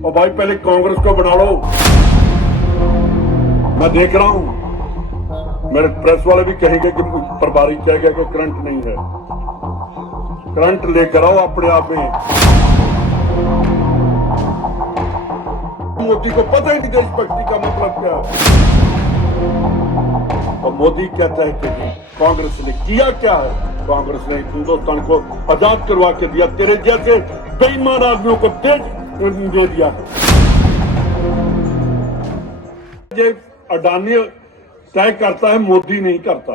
और भाई पहले कांग्रेस को बना लो। मैं देख रहा हूं मेरे प्रेस वाले भी कहेंगे कि प्रभारी कहेगा कि करंट नहीं है। करंट लेकर आओ अपने आप में। मोदी को पता ही नहीं देशभक्ति का मतलब क्या है। और मोदी कहता है कि कांग्रेस ने किया क्या है। कांग्रेस ने हिंदुस्तान को आजाद करवा के दिया, तेरे जैसे बेईमान आदमियों को दे दिया। ये अडानी तय करता है, मोदी नहीं करता।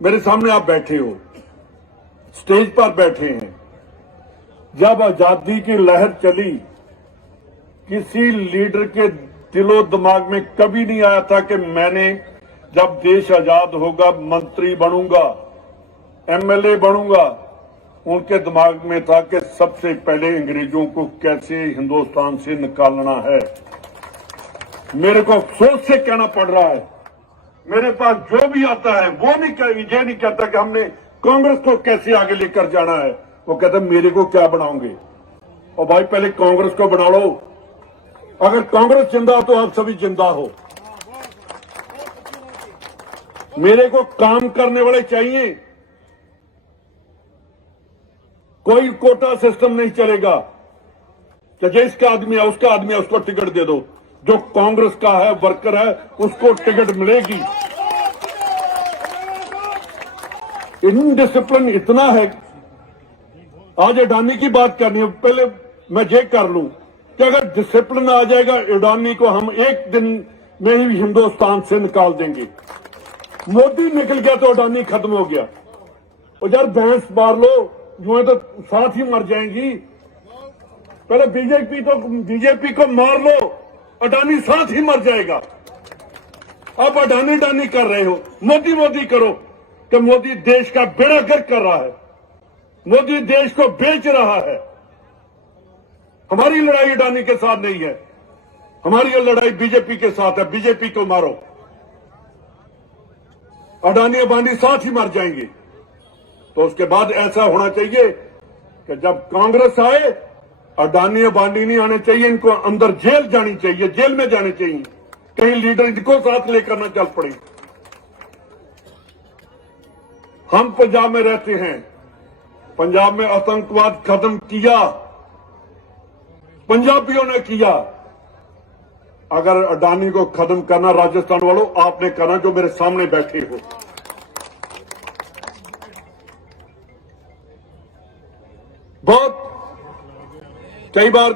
मेरे सामने आप बैठे हो, स्टेज पर बैठे हैं। जब आजादी की लहर चली, किसी लीडर के दिलो दिमाग में कभी नहीं आया था कि मैंने जब देश आजाद होगा मंत्री बनूंगा, एमएलए बनूंगा। उनके दिमाग में था कि सबसे पहले अंग्रेजों को कैसे हिंदुस्तान से निकालना है। मेरे को अफसोस से कहना पड़ रहा है, मेरे पास जो भी आता है वो ये नहीं कहता कि हमने कांग्रेस को कैसे आगे लेकर जाना है। वो कहता मेरे को क्या बनाओगे। और भाई पहले कांग्रेस को बना लो। अगर कांग्रेस जिंदा हो तो आप सभी जिंदा हो। मेरे को काम करने वाले चाहिए। कोई कोटा सिस्टम नहीं चलेगा कि जिसका आदमी है उसका आदमी है उसको टिकट दे दो। जो कांग्रेस का है, वर्कर है, उसको टिकट मिलेगी। इनडिसिप्लिन इतना है। आज अडानी की बात करनी है, पहले मैं ये कर लूं कि अगर डिसिप्लिन आ जाएगा अडानी को हम एक दिन में ही हिंदुस्तान से निकाल देंगे। मोदी निकल गया तो अडानी खत्म हो गया। और यार भैंस मार लो, जो है तो साथ ही मर जाएंगी। पहले बीजेपी को मार लो, अडानी साथ ही मर जाएगा। अब अडानी कर रहे हो, मोदी करो कि मोदी देश का बेड़ा गर्क कर रहा है। मोदी देश को बेच रहा है। हमारी लड़ाई अडानी के साथ नहीं है, हमारी ये लड़ाई बीजेपी के साथ है। बीजेपी को मारो, अडानी अंबानी साथ ही मर जाएंगे। तो उसके बाद ऐसा होना चाहिए कि जब कांग्रेस आए, अडानी अंबानी नहीं आने चाहिए, इनको अंदर जेल जानी चाहिए, जेल में जाने चाहिए। कहीं लीडर इनको साथ लेकर न चल पड़े। हम पंजाब में रहते हैं, पंजाब में आतंकवाद खत्म किया, पंजाबियों ने किया। अगर अडानी को खत्म करना राजस्थान वालों आपने करना, जो मेरे सामने बैठे हो। बहुत कई बार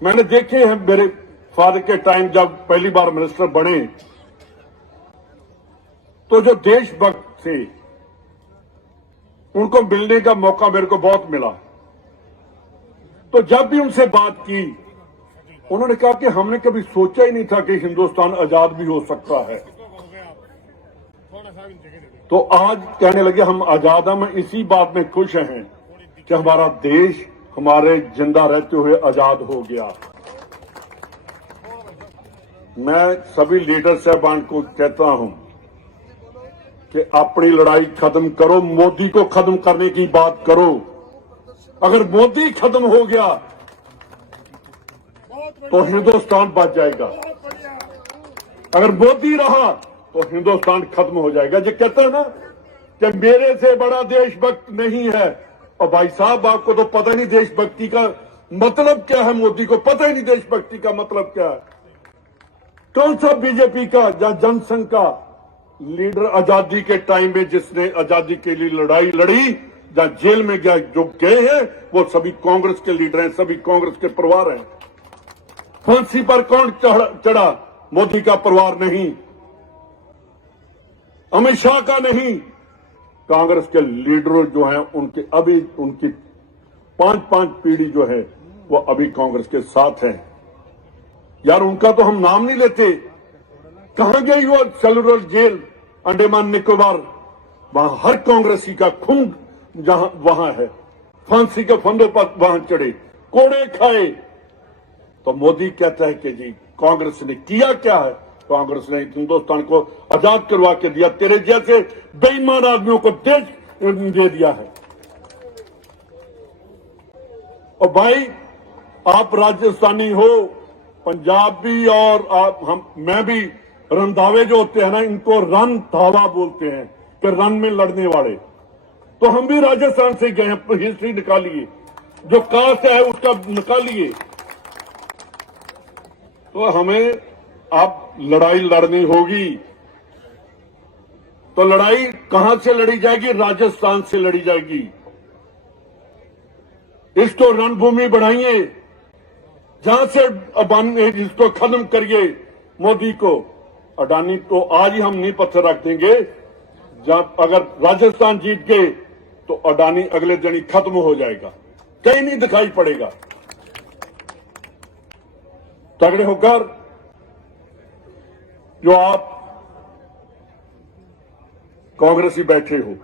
मैंने देखे हैं, मेरे फादर के टाइम जब पहली बार मिनिस्टर बने तो जो देशभक्त थे उनको मिलने का मौका मेरे को बहुत मिला। तो जब भी उनसे बात की, उन्होंने कहा कि हमने कभी सोचा ही नहीं था कि हिंदुस्तान आजाद भी हो सकता है। तो आज कहने लगे हम आजाद हैं। मैं इसी बात में खुश हैं कि हमारा देश हमारे जिंदा रहते हुए आजाद हो गया। मैं सभी लीडर साहबान को कहता हूं कि अपनी लड़ाई खत्म करो, मोदी को खत्म करने की बात करो। अगर मोदी खत्म हो गया तो हिंदुस्तान बच जाएगा। अगर मोदी रहा तो हिंदुस्तान खत्म हो जाएगा। जो कहता है ना कि मेरे से बड़ा देशभक्त नहीं है। और भाई साहब आपको तो पता नहीं देशभक्ति का मतलब क्या है। मोदी को पता ही नहीं देशभक्ति का मतलब क्या है। कौन सा बीजेपी का या जनसंघ का लीडर आजादी के टाइम में जिसने आजादी के लिए लड़ाई लड़ी या जेल में गया, जो गए हैं वो सभी कांग्रेस के लीडर हैं, सभी कांग्रेस के परिवार हैं। फांसी पर कौन चढ़ा? मोदी का परिवार नहीं, अमित शाह का नहीं, कांग्रेस के लीडरों जो हैं उनके अभी उनकी पांच पीढ़ी जो है वो अभी कांग्रेस के साथ हैं। यार उनका तो हम नाम नहीं लेते। कहां गई वो सेलुलर जेल अंडमान निकोबार? वहां हर कांग्रेसी का खून जहां वहां है। फांसी के फंदों पर वहां चढ़े, कोड़े खाए। तो मोदी कहता है कि जी कांग्रेस ने किया क्या है। कांग्रेस ने हिंदुस्तान को आजाद करवा के दिया, तेरे जैसे बेईमान आदमियों को देश दे दिया है। और भाई आप राजस्थानी हो, पंजाबी, और मैं भी, रंधावे जो होते हैं ना, इनको रंधावा बोलते हैं कि रन में लड़ने वाले। तो हम भी राजस्थान से गए हैं, हिस्ट्री निकालिए, जो कास्ट है उसका निकालिए। तो हमें अब लड़ाई लड़नी होगी। तो लड़ाई कहां से लड़ी जाएगी? राजस्थान से लड़ी जाएगी। इसको रणभूमि बढ़ाइए, जहां से अडानी, इसको खत्म करिए मोदी को। अडानी तो आज ही हम नींव पत्थर रख देंगे। जब अगर राजस्थान जीत गए तो अडानी अगले दिन ही खत्म हो जाएगा, कहीं नहीं दिखाई पड़ेगा। तगड़े होकर जो आप कांग्रेसी बैठे हो,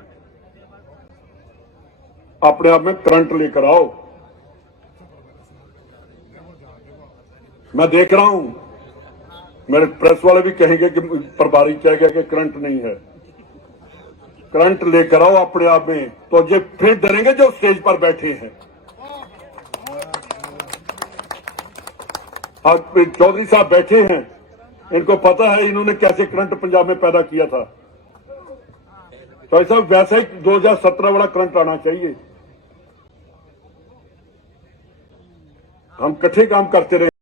अपने आप में करंट लेकर आओ। मैं देख रहा हूं, मेरे प्रेस वाले भी कहेंगे कि प्रभारी कहेगा कि करंट नहीं है। करंट लेकर आओ अपने आप में, तो ये फिर डरेंगे जो स्टेज पर बैठे हैं। आज चौधरी साहब बैठे हैं, इनको पता है इन्होंने कैसे करंट पंजाब में पैदा किया था। तो ऐसा वैसे ही 2017 वाला करंट आना चाहिए। हम इकट्ठे काम करते रहे।